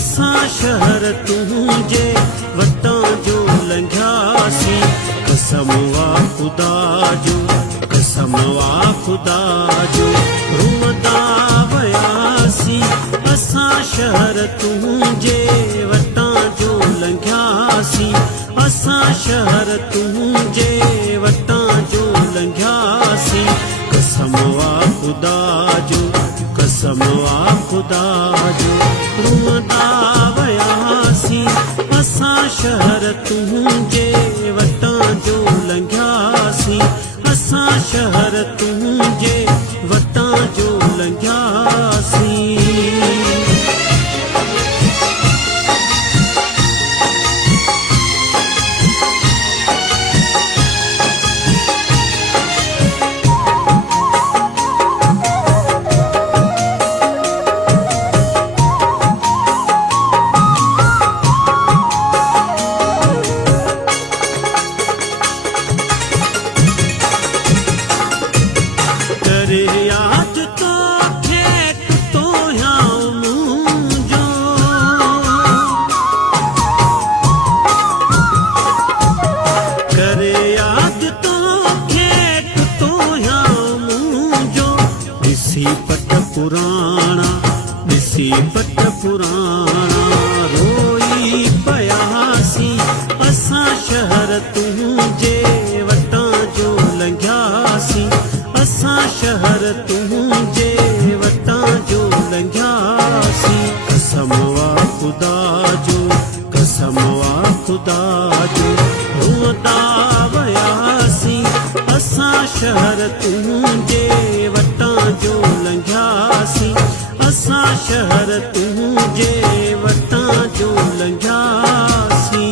असां शहर तुंहिंजे वटां जो लंघियासीं। कसम वाह ख़ुदा जो, कसम वाह ख़ुदा जो, रुअंदा वियासीं। असां शहर तुंहिंजे वटां जो लंघियासीं। असां शहर तुंहिंजे वटां जो लंघियासीं। कसम वाह ख़ुदा जो, कसम वाह ख़ुदा जो, रुअंदा वियासीं। असां शहर तुंहिंजे वटां जो लंघियासीं। असां शहर तुंहिंजे वटां जो लंघियासीं। पट पुराणा रोई पयासीं। असां शहर तुंहिंजे वटां जो लंघियासीं। असां शहर तुंहिंजे वटां जो लंघियासीं। कसम वाह ख़ुदा जो, कसम वाह ख़ुदा जो, रुअंदा वियासीं। असां शहर तुंहिंजे वटां जो लंघियासीं। असां शहर तुंहिंजे वटां जो लंघियासीं।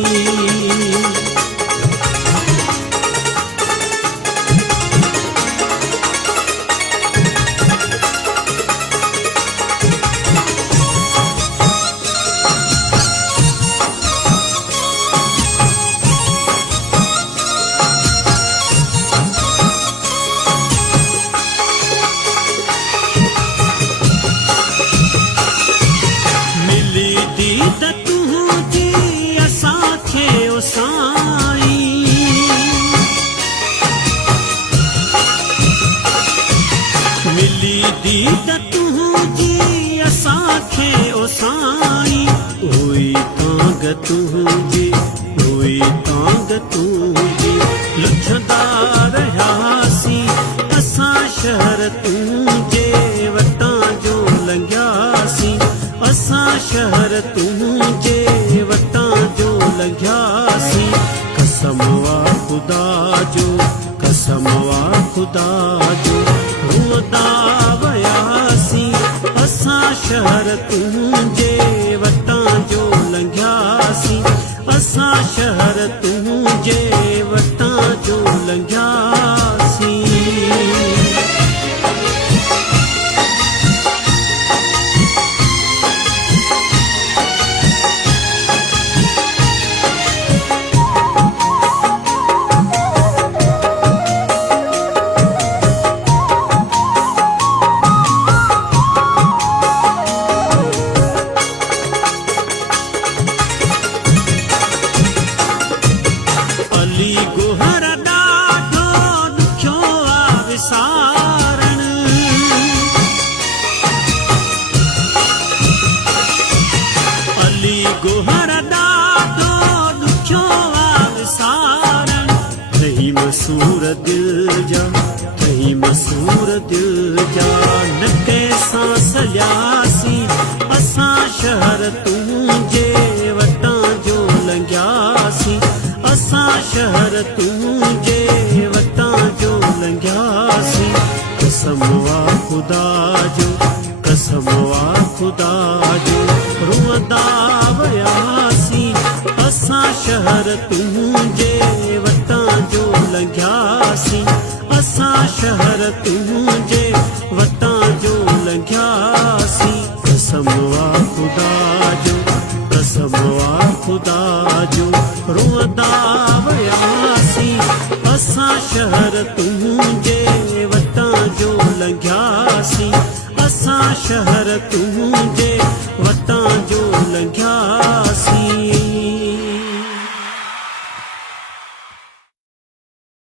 दीद तुंहिंजी असांखे ओ साईं। हुई तांग तुंहिंजी, हुई तांग तुंहिंजी, लुझंदा रहियासीं। असां शहर तुंहिंजे वटां जो लंघियासीं। असां शहर तुंहिंजे वटां जो लंघियासीं। कसम वाह ख़ुदा जो, कसम वाह ख़ुदा जो, रुअंदा वियासीं। असां शहर तुंहिंजे वटां जो लंघियासीं। असां शहर तुंहिंजे वटां जो लंघियासीं। मसूर दिल जा, कहीं मसूर दिल जा, न कंहिंसां सलियासीं। असां शहर तुंहिंजे वटां जो लंघियासीं। असां शहर तुंहिंजे वटां जो लंघियासीं। कसम वाह ख़ुदा जो, कसम वाह ख़ुदा जो, रुअंदा वियासीं। असां शहर तुंहिंजे वटां जो लंघियासीं। असां शहर तुंहिंजे वटां जो लंघियासीं। कसम वाह ख़ुदा जो, कसम वाह ख़ुदा जो,